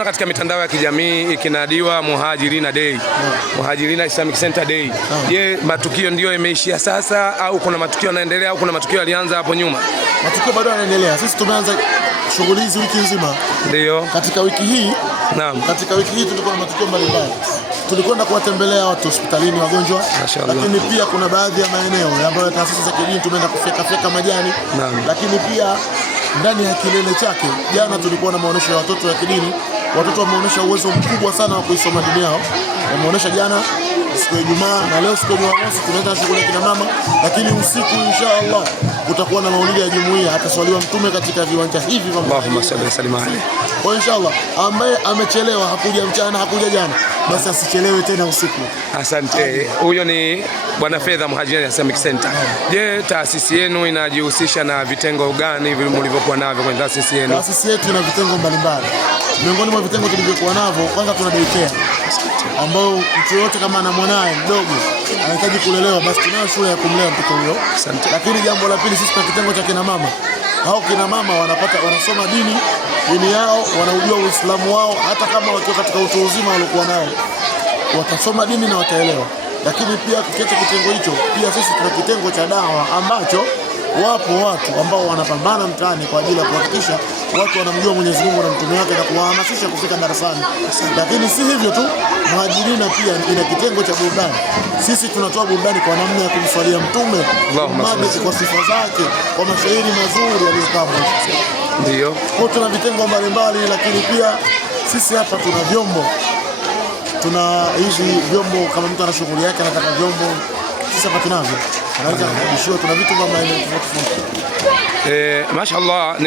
tunaona katika mitandao ya kijamii ikinadiwa Muhajirina Day, Muhajirina Islamic Center Day. Je, matukio ndio yameishia sasa au kuna matukio yanaendelea au kuna matukio yalianza hapo nyuma? Matukio bado yanaendelea. Sisi tumeanza shughuli hizi wiki nzima. Ndio. Katika wiki hii, naam, katika wiki hii tulikuwa na matukio mbalimbali. Tulikwenda kuwatembelea watu hospitalini wagonjwa, lakini pia kuna baadhi ya maeneo ambayo taasisi za kidini tumeenda kufeka majani. Naam. Lakini pia ndani ya kilele chake jana tulikuwa na maonesho ya watoto ya kidini. Watoto wameonyesha uwezo mkubwa sana wa kuisoma dini yao. Wameonyesha jana siku ya Ijumaa na leo siku ya Jumamosi tunaenda shughuli ya kina mama, lakini usiku inshallah kutakuwa na maulidi ya jumuiya, ataswaliwa Mtume katika viwanja hivi vya Allahumma salli wa sallim alayhi. Kwa inshallah ambaye amechelewa hakuja mchana hakuja jana basi asichelewe tena usiku. Asante. Huyo ni Bwana Fedha, Muhajirina Islamic Center. Je, taasisi yenu inajihusisha na vitengo gani mlivyokuwa navyo kwenye taasisi yenu? Taasisi yetu ina vitengo mbalimbali. Miongoni mwa vitengo tulivyokuwa navyo, kwanza tuna daycare ambao mtu yote kama ana mwanae mdogo anahitaji kulelewa, basi tunayo shule ya kumlea mtoto huyo. Lakini jambo la pili, sisi tuna kitengo cha kina mama. Hao kina mama wanasoma dini yao, wanaujua Uislamu wao, hata kama wakiwa katika utu uzima waliokuwa nao watasoma dini na wataelewa. Lakini pia kukiacha kitengo hicho, pia sisi tuna kitengo cha dawa ambacho wapo watu ambao wanapambana mtaani kwa ajili ya kuhakikisha watu wanamjua Mwenyezi Mungu na mtume wake na kuwahamasisha kufika darasani. Lakini si hivyo tu, Muhajirina pia ina kitengo cha burudani. Sisi tunatoa burudani kwa namna ya kumswalia Mtume kwa sifa zake, kwa mashairi mazuri aliyopambwa. Ndio. Kwa tuna vitengo mbalimbali, lakini pia sisi hapa tuna vyombo. Tuna hizi vyombo, kama mtu ana shughuli yake anataka vyombo, sisi hapa tunavyo. Anaweza kubishiwa, tuna vitu kama hivi tofauti. Mashaallah,